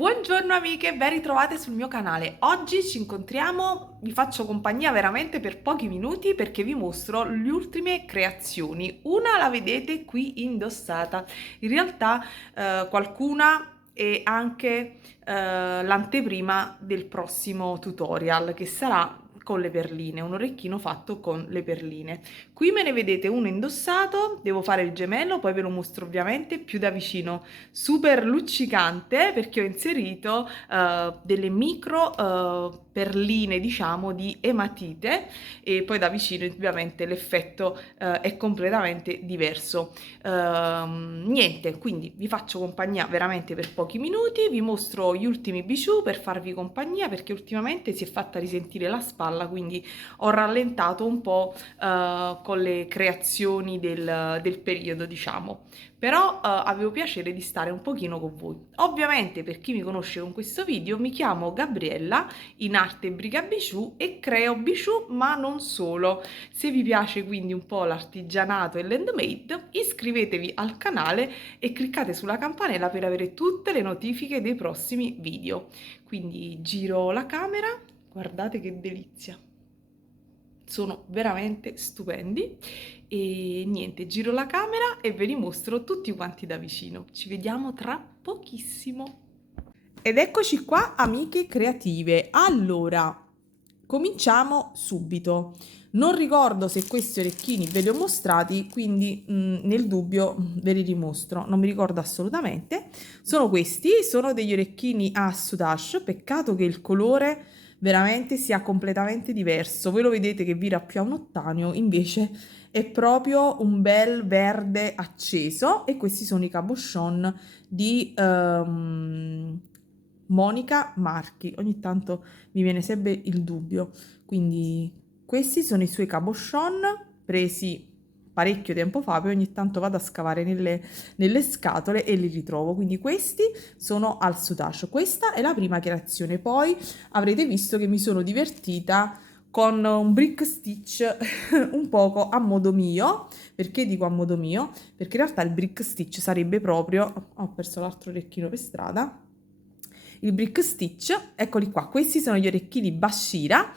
Buongiorno amiche, ben ritrovate sul mio canale. Oggi ci incontriamo, vi faccio compagnia veramente per pochi minuti perché vi mostro le ultime creazioni. Una la vedete qui indossata, in realtà qualcuna è anche l'anteprima del prossimo tutorial che sarà con le perline, un orecchino fatto con le perline. Qui me ne vedete uno indossato, devo fare il gemello, poi ve lo mostro ovviamente più da vicino, super luccicante perché ho inserito delle micro perline, diciamo, di ematite, e poi da vicino ovviamente l'effetto è completamente diverso. Niente, quindi vi faccio compagnia veramente per pochi minuti, vi mostro gli ultimi bijou per farvi compagnia perché ultimamente si è fatta risentire la spalla, quindi ho rallentato un po' con le creazioni del periodo, diciamo. Però avevo piacere di stare un pochino con voi. Ovviamente, per chi mi conosce con questo video, mi chiamo Gabriella, in arte Briga Bijou, e creo bijou, ma non solo. Se vi piace quindi un po' l'artigianato e l'handmade, iscrivetevi al canale e cliccate sulla campanella per avere tutte le notifiche dei prossimi video. Quindi giro la camera, guardate che delizia. Sono veramente stupendi e niente, giro la camera e ve li mostro tutti quanti da vicino. Ci vediamo tra pochissimo. Ed eccoci qua, amiche creative. Allora, cominciamo subito. Non ricordo se questi orecchini ve li ho mostrati, quindi nel dubbio ve li dimostro. Non mi ricordo assolutamente. Sono questi, sono degli orecchini a soutache. Peccato che il colore veramente sia completamente diverso. Voi lo vedete che vira più a un ottanio, invece è proprio un bel verde acceso, e questi sono i cabochon di Monica Marchi. Ogni tanto mi viene sempre il dubbio. Quindi questi sono i suoi cabochon presi parecchio tempo fa, poi ogni tanto vado a scavare nelle scatole e li ritrovo. Quindi questi sono al soutache. Questa è la prima creazione. Poi avrete visto che mi sono divertita con un brick stitch un poco a modo mio. Perché dico a modo mio? Perché in realtà il brick stitch sarebbe proprio... Ho perso l'altro orecchino per strada. Il brick stitch, eccoli qua, questi sono gli orecchini Bashira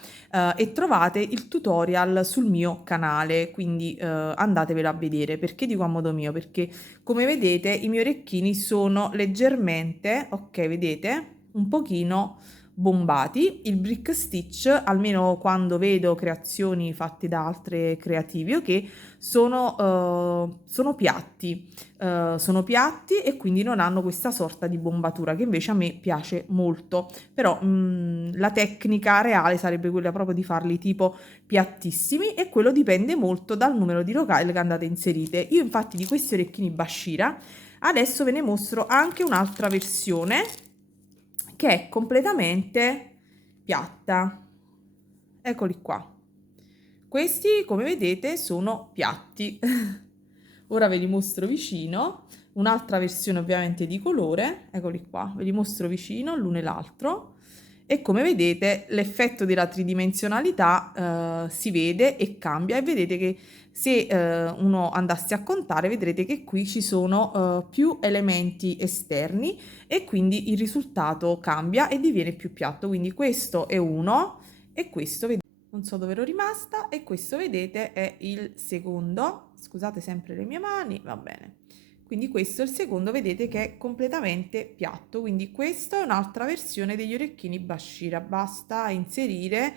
e trovate il tutorial sul mio canale, quindi andatevelo a vedere. Perché dico a modo mio? Perché come vedete i miei orecchini sono leggermente, ok, vedete, un pochino bombati. Il brick stitch, almeno quando vedo creazioni fatte da altre creativi, ok, sono piatti. Sono piatti e quindi non hanno questa sorta di bombatura che invece a me piace molto. Però la tecnica reale sarebbe quella proprio di farli tipo piattissimi, e quello dipende molto dal numero di rocaille che andate a inserire. Io infatti di questi orecchini Bashira adesso ve ne mostro anche un'altra versione che è completamente piatta. Eccoli qua. Questi, come vedete, sono piatti. Ora ve li mostro vicino. Un'altra versione ovviamente di colore. Eccoli qua, ve li mostro vicino l'uno e l'altro. E come vedete l'effetto della tridimensionalità si vede e cambia, e vedete che se uno andasse a contare vedrete che qui ci sono più elementi esterni, e quindi il risultato cambia e diviene più piatto. Quindi questo è uno, e questo vedete, non so dove ero rimasta, e questo vedete è il secondo. Scusate sempre le mie mani, va bene. Quindi questo è il secondo, vedete che è completamente piatto. Quindi questa è un'altra versione degli orecchini Bashira. Basta inserire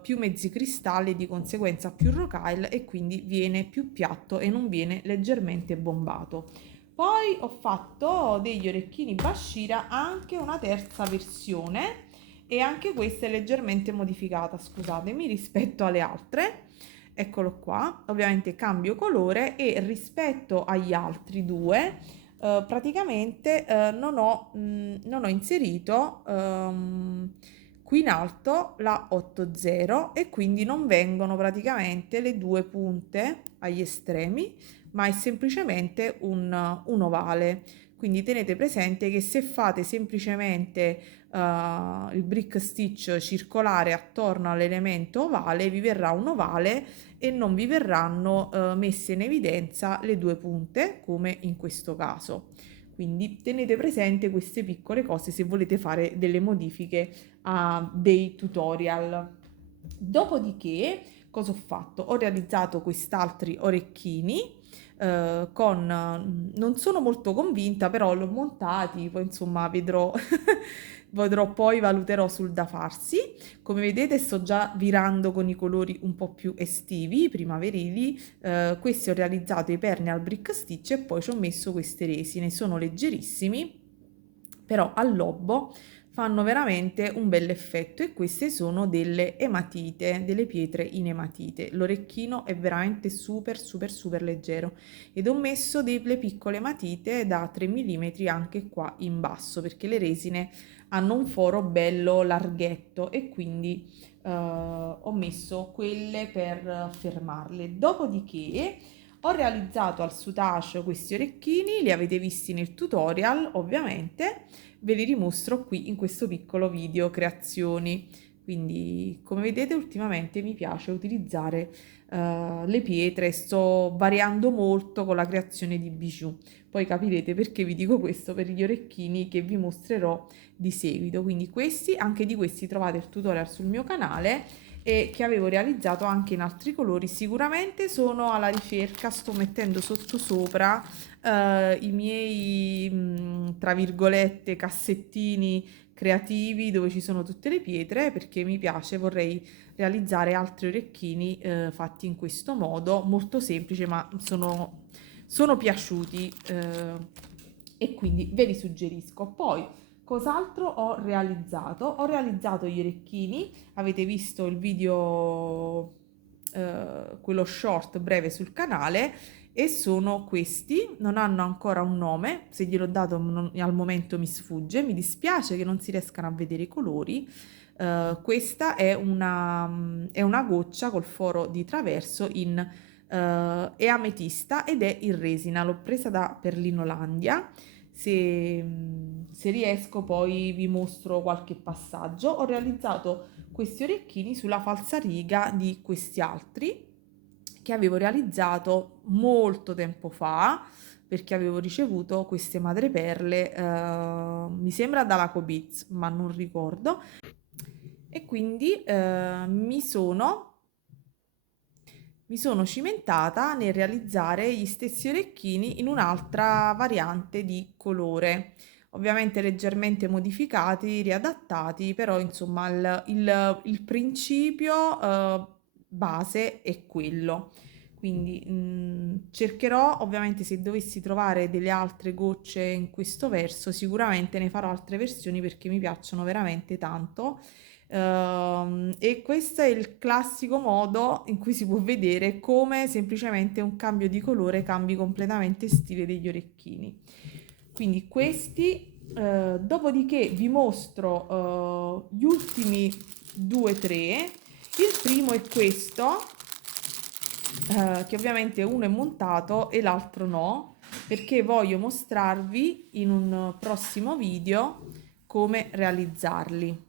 più mezzi cristalli, di conseguenza più rocaille, e quindi viene più piatto e non viene leggermente bombato. Poi ho fatto degli orecchini Bashira anche una terza versione, e anche questa è leggermente modificata, scusatemi, rispetto alle altre. Eccolo qua, ovviamente cambio colore, e rispetto agli altri due praticamente non ho inserito qui in alto la 80, e quindi non vengono praticamente le due punte agli estremi, ma è semplicemente un ovale. Quindi tenete presente che se fate semplicemente il brick stitch circolare attorno all'elemento ovale, vi verrà un ovale e non vi verranno messe in evidenza le due punte come in questo caso. quindi tenete presente queste piccole cose se volete fare delle modifiche a dei tutorial. Dopodiché, cosa ho fatto? Ho realizzato quest'altri orecchini non sono molto convinta, però l'ho montati, poi insomma vedrò, vedrò poi, valuterò sul da farsi. Come vedete sto già virando con i colori un po' più estivi, primaverili. Questi ho realizzato i perni al brick stitch e poi ci ho messo queste resine, sono leggerissimi, però al lobo fanno veramente un bel effetto e queste sono delle ematite, delle pietre in ematite. L'orecchino è veramente super super super leggero ed ho messo delle piccole matite da 3 mm anche qua in basso perché le resine hanno un foro bello larghetto e quindi ho messo quelle per fermarle. Dopodiché ho realizzato al soutache questi orecchini, li avete visti nel tutorial ovviamente, ve li dimostro qui in questo piccolo video creazioni. Quindi come vedete ultimamente mi piace utilizzare le pietre, sto variando molto con la creazione di bijou. Poi capirete perché vi dico questo per gli orecchini che vi mostrerò di seguito. Quindi questi, anche di questi trovate il tutorial sul mio canale e che avevo realizzato anche in altri colori. Sicuramente sono alla ricerca, sto mettendo sotto sopra i miei tra virgolette cassettini creativi dove ci sono tutte le pietre perché mi piace, vorrei realizzare altri orecchini fatti in questo modo, molto semplice ma sono piaciuti e quindi ve li suggerisco. Poi cos'altro ho realizzato? Ho realizzato gli orecchini, avete visto il video, quello short breve sul canale e sono questi, non hanno ancora un nome, se gliel'ho dato al momento mi sfugge, mi dispiace che non si riescano a vedere i colori. Questa è una goccia col foro di traverso è ametista ed è in resina, l'ho presa da Perlinolandia. Se riesco poi vi mostro qualche passaggio. Ho realizzato questi orecchini sulla falsariga di questi altri che avevo realizzato molto tempo fa perché avevo ricevuto queste madreperle, mi sembra dalla Cobits, ma non ricordo. E quindi mi sono cimentata nel realizzare gli stessi orecchini in un'altra variante di colore, ovviamente leggermente modificati, riadattati, però insomma il principio base è quello. Quindi cercherò, ovviamente se dovessi trovare delle altre gocce in questo verso, sicuramente ne farò altre versioni perché mi piacciono veramente tanto. E questo è il classico modo in cui si può vedere come semplicemente un cambio di colore cambi completamente il stile degli orecchini. Quindi questi, dopodiché vi mostro gli ultimi 2-3. Il primo è questo, che ovviamente uno è montato e l'altro no, perché voglio mostrarvi in un prossimo video come realizzarli.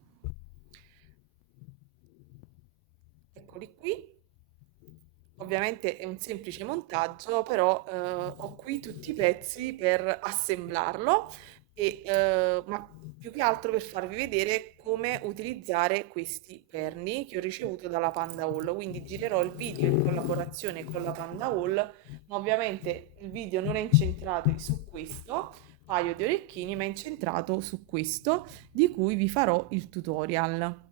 Eccoli qui. Ovviamente è un semplice montaggio, però ho qui tutti i pezzi per assemblarlo ma più che altro per farvi vedere come utilizzare questi perni che ho ricevuto dalla Panda Hall. Quindi girerò il video in collaborazione con la Panda Hall, ma ovviamente il video non è incentrato su questo paio di orecchini, ma è incentrato su questo di cui vi farò il tutorial.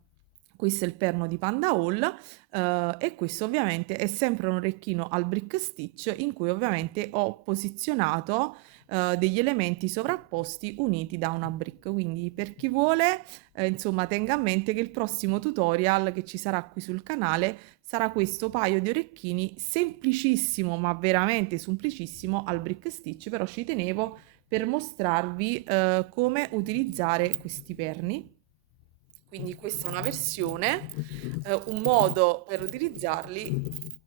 Questo è il perno di Panda Hall e questo ovviamente è sempre un orecchino al brick stitch in cui ovviamente ho posizionato degli elementi sovrapposti uniti da una brick. Quindi per chi vuole, insomma, tenga a mente che il prossimo tutorial che ci sarà qui sul canale sarà questo paio di orecchini semplicissimo, ma veramente semplicissimo al brick stitch, però ci tenevo per mostrarvi come utilizzare questi perni. Quindi questa è una versione, un modo per utilizzarli